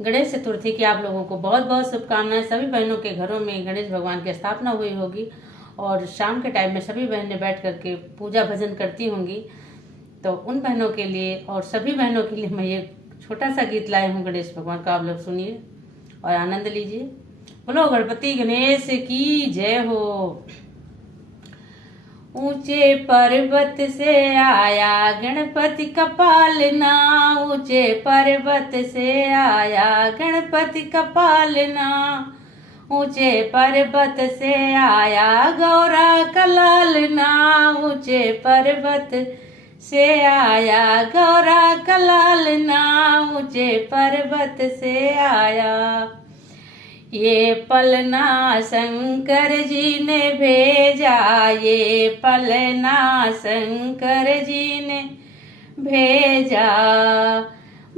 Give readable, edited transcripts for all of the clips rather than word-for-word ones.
गणेश चतुर्थी की आप लोगों को बहुत बहुत शुभकामनाएं। सभी बहनों के घरों में गणेश भगवान की स्थापना हुई होगी और शाम के टाइम में सभी बहनें बैठ करके पूजा भजन करती होंगी। तो उन बहनों के लिए और सभी बहनों के लिए मैं ये छोटा सा गीत लाए हूँ गणेश भगवान का। आप लोग सुनिए और आनंद लीजिए। बोलो गणपति गणेश की जय हो। ऊंचे पर्वत से आया गणपति का पालना, ऊंचे पर्वत से आया गणपति का पालना, ऊंचे पर्वत से आया गौरा का लालना, ऊंचे पर्वत से आया गौरा का लालना, ऊंचे पर्वत से आया। ये पलना शंकर जी ने भेजा, ये पलना शंकर जी ने भेजा।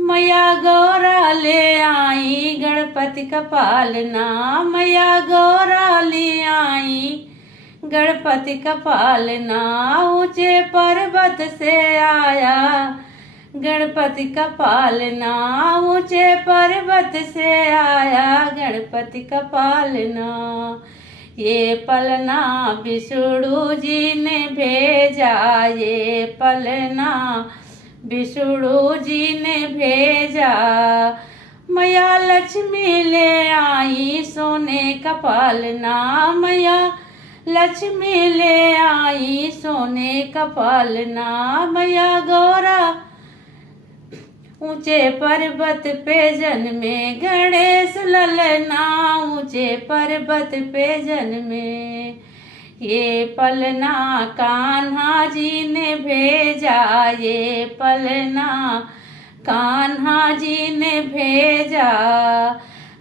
मैया गौरा ले आई गणपति का पालना, मैया गौरा ले आई गणपति का पालना, ऊंचे पर्वत से आया गणपति का पालना, ऊंचे पर्वत से आया गणपति का पालना। ये पलना विष्णु जी ने भेजा, ये पलना विष्णु जी ने भेजा। मैया लक्ष्मी ले आई सोने का पालना, मैया लक्ष्मी ले आई सोने का पालना। मैया गौरा ऊंचे पर्वत पे जन्मे गणेश ललना, ऊंचे पर्वत पे जन्मे। ये पलना कान्हा जी ने भेजा, ये पलना कान्हा जी ने भेजा।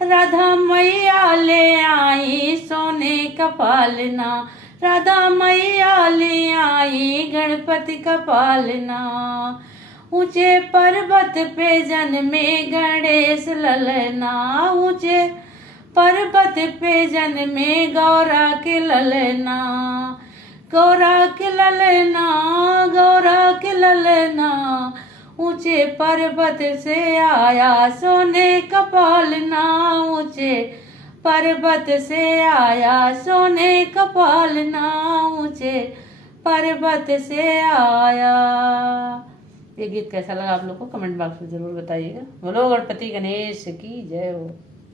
राधा मैया ले आई सोने का पालना, राधा मैया ले आई गणपति का पालना। ऊंचे पर्वत पे जन्मे गणेश ललना, ऊंचे पर्वत पे जन्मे गौरा के ललना, गौरा के ललना, गौरा के ललना। ऊंचे पर्वत से आया सोने का पालना, ऊंचे पर्वत से आया सोने का पालना, ऊंचे पर्वत से आया। ये गीत कैसा लगा आप लोग को कमेंट बॉक्स में जरूर बताइएगा। बोलो गणपति गणेश की जय हो।